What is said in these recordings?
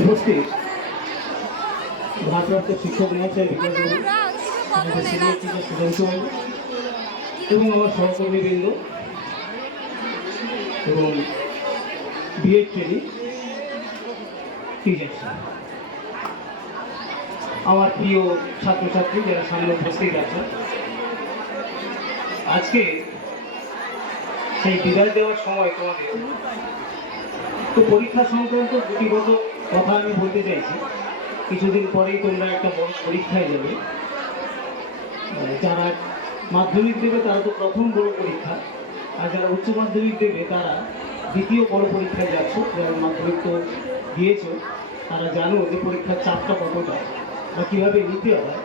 উপস্থিত ভারপ্রাপ্ত শিক্ষক মহাশয় বিকাশবাবু, আমাদের সিনিয়র টিচার সুধাংশুবাবু এবং আমার সহকর্মীবৃন্দ এবং বিএড ট্রেনিং টিচার, আমার প্রিয় ছাত্রছাত্রী যারা সামনে উপস্থিত আছে, আজকে সেই বিদায় দেওয়ার সময় তোমাদের তো পরীক্ষা সংক্রান্ত গুটিগত কথা আমি বলতে চাইছি। কিছুদিন পরেই তোমরা একটা বড় পরীক্ষায় যাবে। যারা মাধ্যমিক দেবে তারা তো প্রথম বড় পরীক্ষা, আর যারা উচ্চ মাধ্যমিক দেবে তারা দ্বিতীয় বড় পরীক্ষায় যাচ্ছ। যারা মাধ্যমিক তো দিয়েছো তারা জানো যে পরীক্ষার চাপটা কতটা বা কীভাবে নিতে হয়।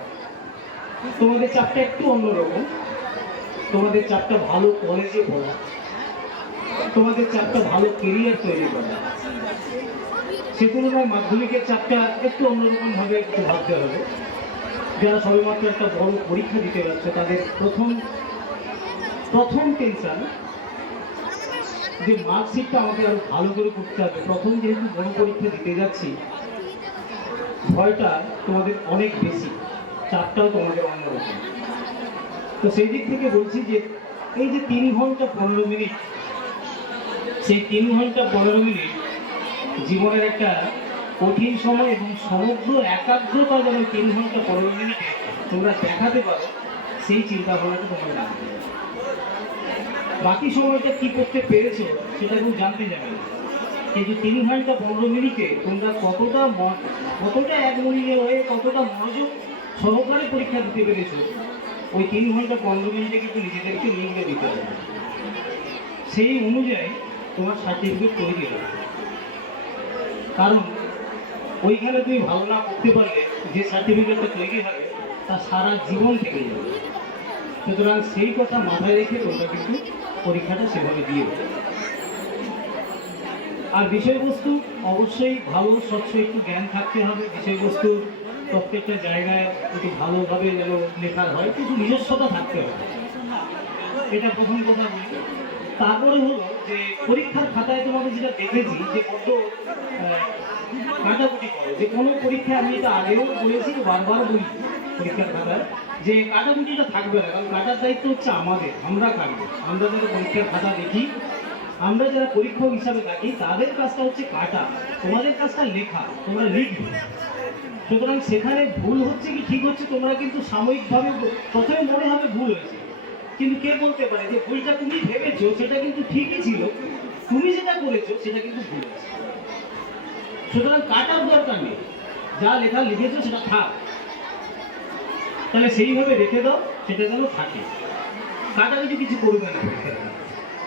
তোমাদের চাপটা একটু অন্যরকম। তোমাদের চাপটা ভালো কলেজে পড়া, তোমাদের চাপটা ভালো কেরিয়ার তৈরি করা। সে তুলনায় মাধ্যমিকের চাপটা একটু অন্যরকমভাবে একটু ভাবতে হবে। যারা সবেমাত্র একটা বড় পরীক্ষা দিতে যাচ্ছে তাদের প্রথম টেনশন যে মার্কশিটটা আমাকে আরো ভালো করে করতে হবে। প্রথম যেহেতু বড় পরীক্ষা দিতে যাচ্ছি, ভয়টা তোমাদের অনেক বেশি, চাপটাও তোমাদের অন্যরকম। তো সেই দিক থেকে বলছি যে এই যে 3 ঘন্টা 15 মিনিট, সেই 3 ঘন্টা 15 মিনিট জীবনের একটা কঠিন সময় এবং সমগ্র একাগ্রতা যেন 3 ঘন্টা 15 মিনিটে তোমরা দেখাতে পারো, সেই চিন্তা ভাবনাটা তোমরা রাখবে। বাকি সময়টা কি করতে পেরেছো সেটা কেউ জানতে যাবে না, কিন্তু 3 ঘন্টা 15 মিনিটে তোমরা কতটা একমনীয় হয়ে কতটা মনোযোগ সহকারে পরীক্ষা দিতে পেরেছো, ওই 3 ঘন্টা 15 মিনিটে কিন্তু নিজেদেরকে লিখে দিতে হবে। সেই অনুযায়ী তোমার সার্টিফিকেট তৈরি হবে। কারণ ওইখানে তুমি ভালো না করতে পারলে যে সার্টিফিকেটটা তৈরি হবে তা সারা জীবন থেকে যাবে। সুতরাং সেই কথা মাথায় রেখে তোমরা কিন্তু পরীক্ষাটা সেভাবে দিয়ে দেবে। আর বিষয়বস্তু অবশ্যই ভালো স্বচ্ছ একটু জ্ঞান থাকতে হবে। বিষয়বস্তু প্রত্যেকটা জায়গায় একটু ভালোভাবে যেন লেখা হয়, কিন্তু নিজস্বতা থাকতে হবে, এটা প্রথম কথা বলি। তারপরে হলো যে পরীক্ষার খাতায় তোমাকে যেটা দেখেছি যে কত কাটাকুটি করো। যে কোনো পরীক্ষায় আমি এটা আগেও বলেছি, বারবার বলি পরীক্ষার খাতায় যে কাটাকুটিটা থাকবে না। কারণ কাটার দায়িত্ব হচ্ছে আমাদের, আমরা কাটবো। আমরা যারা পরীক্ষার খাতা দেখি, আমরা যারা পরীক্ষক হিসাবে থাকি, তাদের কাজটা হচ্ছে কাটা, তোমাদের কাজটা লেখা, তোমরা লিখবে। সুতরাং সেখানে ভুল হচ্ছে কি ঠিক হচ্ছে তোমরা কিন্তু সাময়িকভাবে প্রথমে মনে হবে ভুল হয়েছে, কিন্তু কে বলতে পারে যে ভুলটা তুমি ভেবেছো সেটা কিন্তু ঠিকই ছিল, তুমি যেটা করেছো সেটা কিন্তু ভুল হয়েছে। সুতরাং কাটার দরকার নেই, যা লেখা লিখেছো সেটা থাক, তাহলে সেইভাবে রেখে দাও, সেটা যেন থাকে। কাটা কিছু করবে না।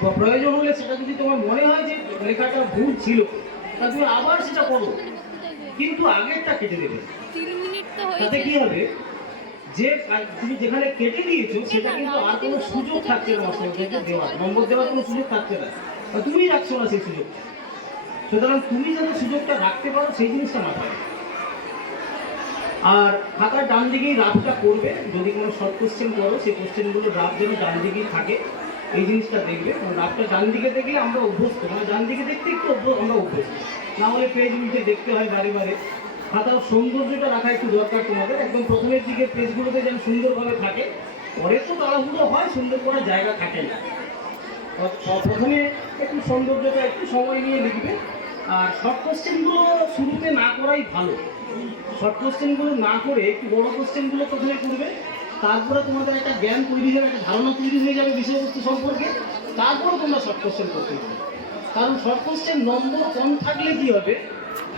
বা প্রয়োজন হলে সেটা যদি তোমার মনে হয় যে লেখাটা ভুল ছিল, তা তুমি আবার সেটা করো, কিন্তু আগেরটা কেটে দেবে। তাতে কি হবে যে তুমি যেখানে কেটে দিয়েছো সেটা কিন্তু আর কোনো সুযোগ থাকছে না মাস্টারকে দেওয়ার, নম্বর দেওয়ার কোনো সুযোগ থাকছে না, বা তুমি রাখছো না সেই সুযোগটা। সুতরাং তুমি যাতে সুযোগটা রাখতে পারো সেই জিনিসটা মাথায়। আর খাতার ডান দিকেই রাফটা করবে। যদি কোনো শর্ট কোশ্চেন করো, সেই কোশ্চেনগুলো রাফ যেন ডান দিকেই থাকে, এই জিনিসটা দেখবে। কারণ রাফটা ডান দিকে দেখলে আমরা অভ্যস্ত, মানে ডান দিকে দেখতে একটু আমরা অভ্যস্ত, না হলে পেজ উল্টে দেখতে হয় বারে বারে। খাতার সৌন্দর্যটা রাখা একটু দরকার তোমাদের। একদম প্রথমের দিকে পেজগুলোতে যেন সুন্দরভাবে থাকে, পরে তো তাড়াহুড়ো হয়, সুন্দর করার জায়গা থাকে না। প্রথমে একটু সৌন্দর্যটা একটু সময় নিয়ে লিখবে। আর শর্ট কোশ্চেনগুলো শুরুতে না করাই ভালো। শর্ট কোশ্চেনগুলো না করে একটু বড় কোশ্চেনগুলো প্রথমে করবে, তারপরে তোমাদের একটা জ্ঞান তৈরি হবে, একটা ধারণা তৈরি হয়ে যাবে বিষয়বস্তু সম্পর্কে, তারপরে তোমরা শর্ট কোশ্চেন করতে পারবে। কারণ শর্ট কোশ্চেন নম্বর কম থাকলে কি হবে,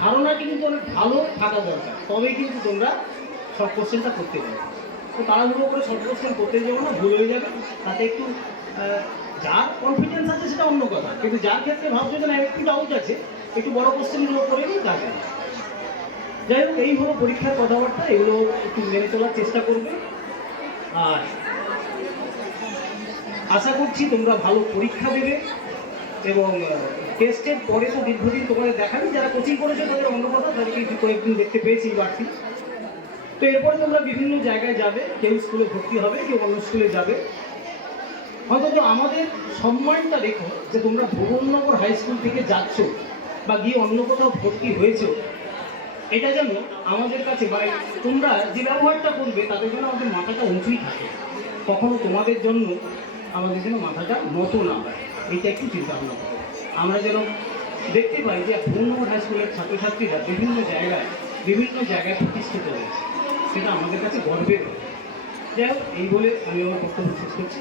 ধারণাটি কিন্তু অনেক ভালো থাকা দরকার, তবেই কিন্তু তোমরা শর্ট কোশ্চেনটা করতে পারবে। তো তাড়াহুড়ো করে শর্ট কোশ্চেন করতে যাবো না, ভুল হয়ে যাবে। তাতে একটু যার কনফিডেন্স আছে সেটা অন্য কথা, কিন্তু যার ক্ষেত্রে ভাবছো যে না একটু ডাউট আছে, একটু বড় কোশ্চেনগুলো করে নিই কাজে। যাই হোক, এই হলো পরীক্ষার কথাবার্তা, এগুলো একটু মেনে চলার চেষ্টা করবে। আর আশা করছি তোমরা ভালো পরীক্ষা দেবে। এবং টেস্টের পরে তো দীর্ঘদিন তোমাদের দেখানি, যারা কোচিং করেছো তাদের অন্য কথা, তাদেরকে কয়েকদিন দেখতে পেয়েছি বাড়তি। তো এরপরে তোমরা বিভিন্ন জায়গায় যাবে, কেউ স্কুলে ভর্তি হবে, কেউ অন্য স্কুলে যাবে। অন্তত আমাদের সম্মানটা দেখো যে তোমরা ভুবননগর হাই স্কুল থেকে যাচ্ছ বা গিয়ে অন্য কোথাও ভর্তি হয়েছো, এটা যেন আমাদের কাছে বা তোমরা যে ব্যবহারটা করবে তাদের জন্য আমাদের মাথাটা উঁচুই থাকে, কখনো তোমাদের জন্য আমাদের যেন মাথাটা নত না হয়, এইটা একটু চিন্তা ভাবনা করো। আমরা যেন দেখতে পাই যে ভুবনগর হাই স্কুলের ছাত্রছাত্রীরা বিভিন্ন জায়গায় প্রতিষ্ঠিত হয়েছে, সেটা আমাদের কাছে গর্বের। যাই হোক, এই বলে আমি আমার বক্তব্য শেষ করছি।